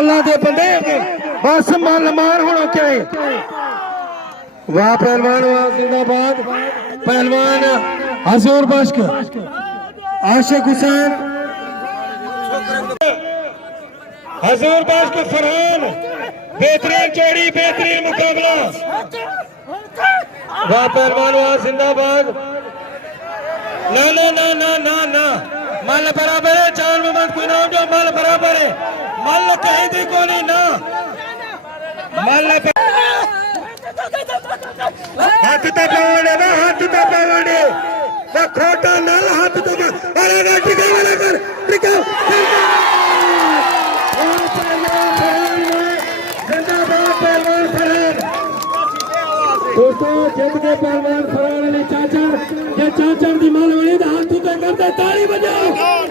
अल्लाह दे बंदे बस मन मार होना क्या वाह पहलवान वाह जिंदाबाद पहलवान हजूर बश्क आशिक हुसैन हजूर बश्क फरहान बेहतरीन जोड़ी बेहतरीन मुकाबला वाह पहलवान वाह जिंदाबाद ना ना ना ना ना ना मल बराबर है चार मोहम्मद कोई नाम जो मल बराबर है मल कहीं दी को नहीं ना मल हाथ तो पावड़े ना हाथ तो पावड़े ना खोटा नल हाथ तो अरे ना टिका वाला कर टिका जिंदाबाद पहलवान फरहान दोस्तों जित के पहलवान फरहान ने चाचर ये चाचर दी माल वही हाथ तो करते ताली बजाओ